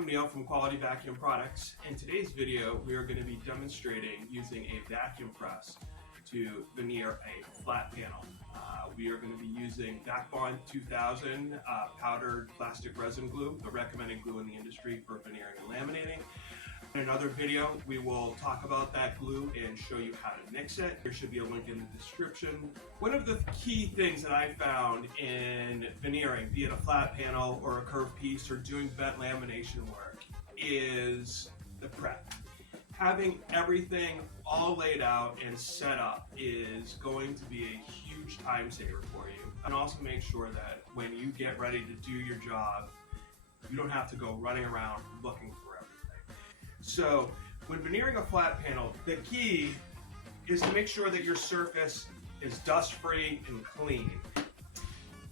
I'm Neil from Quality Vacuum Products. In today's video, we are going to be demonstrating using a vacuum press to veneer a flat panel. We are going to be using VacBond 2000 powdered plastic resin glue, the recommended glue in the industry for veneering and laminating. In another video, we will talk about that glue and show you how to mix it. There should be a link in the description. One of the key things that I found in veneering, be it a flat panel or a curved piece or doing vent lamination work, is the prep. Having everything all laid out and set up is going to be a huge time saver for you. And also make sure that when you get ready to do your job, you don't have to go running around looking for everything. So when veneering a flat panel, the key is to make sure that your surface is dust-free and clean.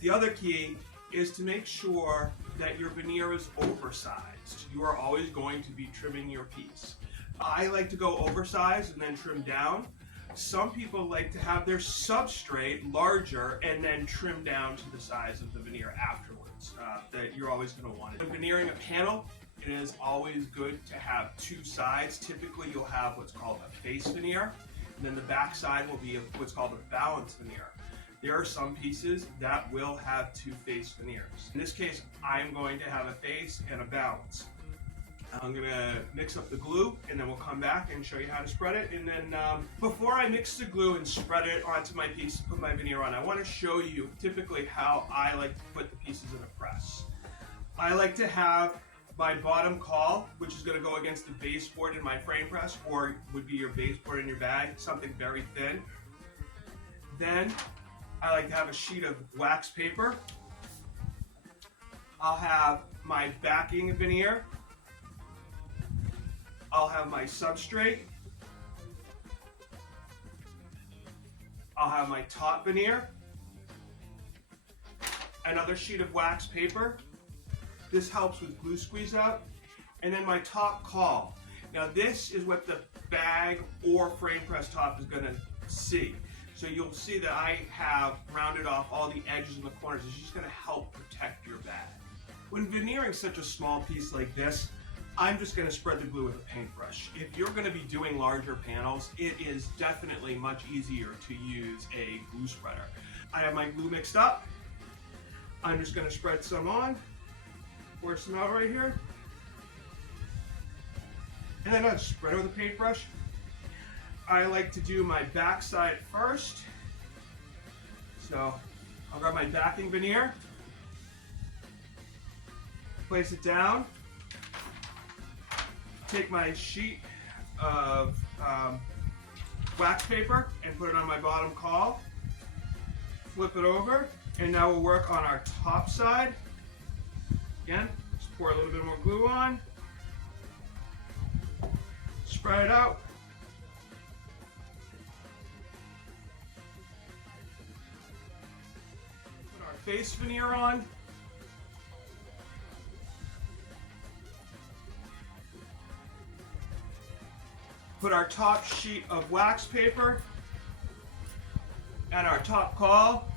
The other key is to make sure that your veneer is oversized. You are always going to be trimming your piece. I like to go oversized and then trim down. Some people like to have their substrate larger and then trim down to the size of the veneer afterwards. That you're always going to want it. When veneering a panel, it is always good to have two sides. Typically you'll have what's called a face veneer, and then the back side will be what's called a balance veneer. There are some pieces that will have two face veneers. In this case, I'm going to have a face and a balance. I'm going to mix up the glue, and then we'll come back and show you how to spread it. And then before I mix the glue and spread it onto my piece, put my veneer on, I want to show you typically how I like to put the pieces in a press. I like to have my bottom caul, which is going to go against the baseboard in my frame press, or would be your baseboard in your bag, something very thin. Then I like to have a sheet of wax paper. I'll have my backing veneer. I'll have my substrate. I'll have my top veneer. Another sheet of wax paper. This helps with glue squeeze out. And then my top caul. Now this is what the bag or frame press top is going to see. So you'll see that I have rounded off all the edges and the corners. It's just going to help protect your bag. When veneering such a small piece like this, I'm just going to spread the glue with a paintbrush. If you're going to be doing larger panels, it is definitely much easier to use a glue spreader. I have my glue mixed up. I'm just going to spread some on, pour some out right here, and then I'll spread it with a paintbrush. I like to do my back side first. So I'll grab my backing veneer, place it down, take my sheet of wax paper and put it on my bottom caul, flip it over, and now we'll work on our top side. Again, just pour a little bit more glue on, spread it out. Put our face veneer on. Put our top sheet of wax paper and our top caul,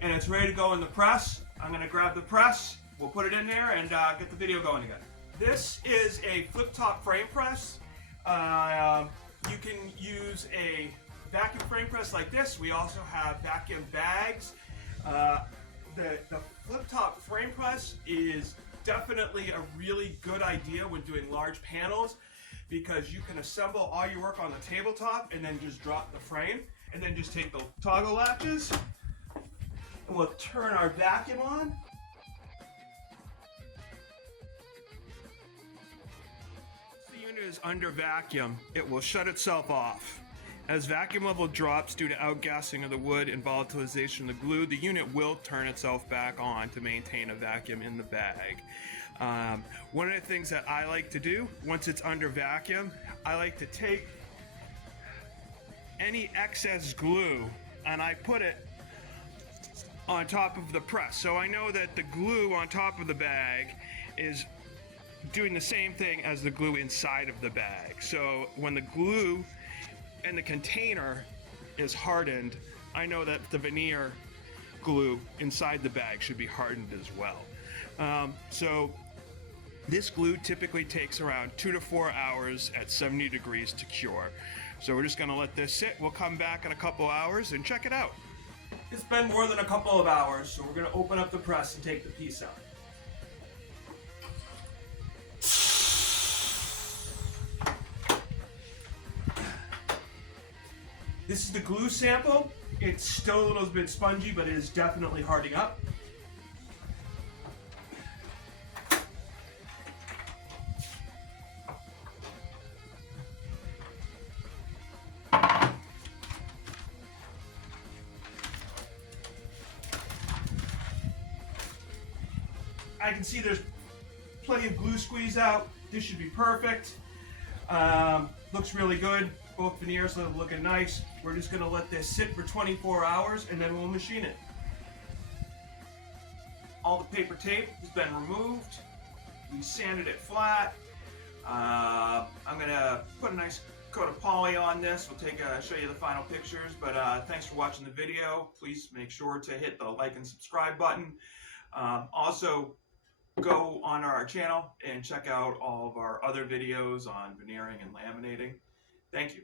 and it's ready to go in the press. I'm going to grab the press, we'll put it in there and get the video going again. This is a flip top frame press. You can use a vacuum frame press like this. We also have vacuum bags. The flip top frame press is definitely a really good idea when doing large panels, because you can assemble all your work on the tabletop and then just drop the frame, and then just take the toggle latches and we'll turn our vacuum on. The unit is under vacuum. It will shut itself off. As vacuum level drops due to outgassing of the wood and volatilization of the glue, the unit will turn itself back on to maintain a vacuum in the bag. One of the things that I like to do once it's under vacuum, I like to take any excess glue and I put it on top of the press. So I know that the glue on top of the bag is doing the same thing as the glue inside of the bag. So when the glue and the container is hardened, I know that the veneer glue inside the bag should be hardened as well. So This glue typically takes around 2 to 4 hours at 70 degrees to cure. So we're just going to let this sit. We'll come back in a couple hours and check it out. It's been more than a couple of hours, so we're going to open up the press and take the piece out. This is the glue sample. It's still a little bit spongy, but it is definitely hardening up. I can see there's plenty of glue squeeze out. This should be perfect. Looks really good. Both veneers are looking nice. We're just gonna let this sit for 24 hours and then we'll machine it. All the paper tape has been removed. We sanded it flat. I'm gonna put a nice coat of poly on this. We'll show you the final pictures, but thanks for watching the video. Please make sure to hit the like and subscribe button. Also, go on our channel and check out all of our other videos on veneering and laminating. Thank you.